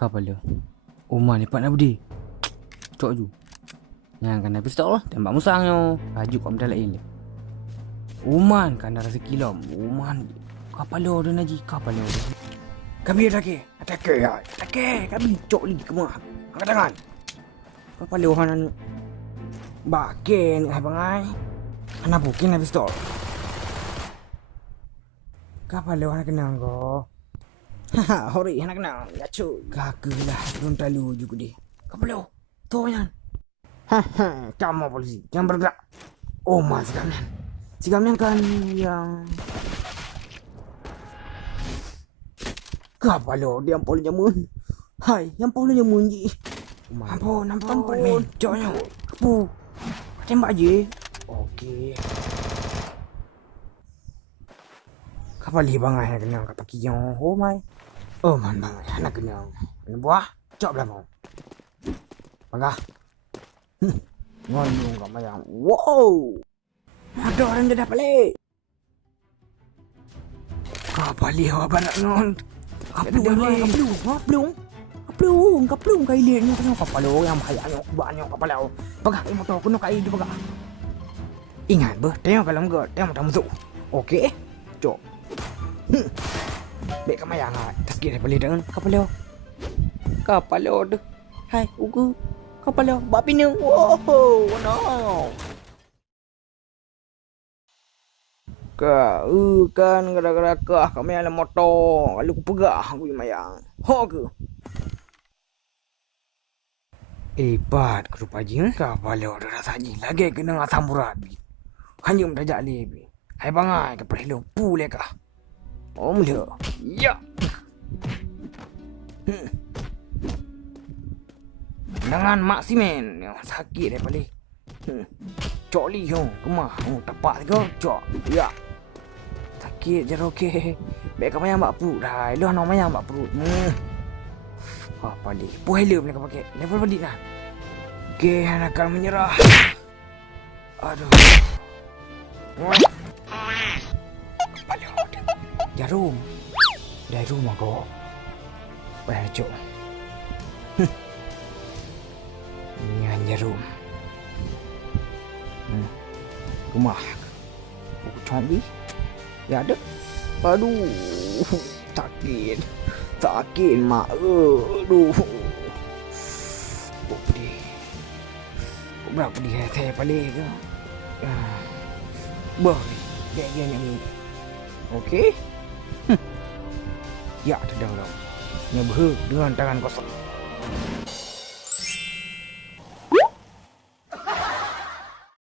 Kapal dia. Umar ni pak nak budi. Cok ju. Yang kena pistol lah. Tembak musangnya. Baju kau medal lain dia. Uman kan dah rasa kilom. Uman. Kapal dia naji. Kapal dia. Kami atake. Atake ya. Atake. Kami cok ni kemah. Angkat tangan. Kapal dia orang ni. Bakin hai bangai. Ana bukin lah pistol. Kapal dia orang kenal kau. Haha, hori anak kenal. Ya cuy. Kagalah. Belum terlalu juga dia. Kapal dia. Tuh yan. Haha, kamu polisi. Jangan bergerak. Oh, mas kalian. Si kalian kan yang kapal lo, dia ampun jamun. Hai, yang ampun jamun ji. Ampun. Jauhnya. Apu. Tembak je. Okey. Kapal li bangai nak kenal kapal kiyo. Oh my. Oh man bangai nak kenal. Buah, cok belakang. Bangga. Ngonyong kat mayang. Wow. Ada orang dah balik. Kapal li awak nak ngon. Kaplung kai lihat ni tengok kapal lo yang bahaya ni banyak kapal lo. Pegang motor kuno kai dia pegang. Ingat ber, tengok kalau enggak, tengok macam musuh. Okey. Cok. Baik kat mayang ah. Tasgih dah balik dengan kapal lo. Kapal lo dah. Hai, ugu. Kapal lo bak pinang. Wow, no. Kan gara-gara kah kami ada motor. Kalau aku pegah aku mayang. Ho ke? Hebat ke rupa jing. Kapal lo dah saji lagi kena asam urat. Hanya mentajak lebih. Hai bangai kapal lo pulih kah? Om dia. Ya. Dengan mak simen yang sakit dia balik. Cok li ho, kemah. Tapak ke cok. Ya. Sakit je okey. Baik kau mayang bak perut dah. Lu anak mayang bak perut. Apa ni? Puhelum ni kau pakai. Level balik nah. Okey, anak akan menyerah. Aduh. Kepala dia. Jarum. Dari rumah kau. Bayar cok. Nyan jarum. Rumah. Buku combi. Ya ada. Aduh. Sakit. Sakit mak. Aduh. Kok pedih. Kok berapa pedih saya balik ke? Boleh. Dia yang ni. Okey. Ya, tidak tahu. Nyebuh dengan tangan kosong.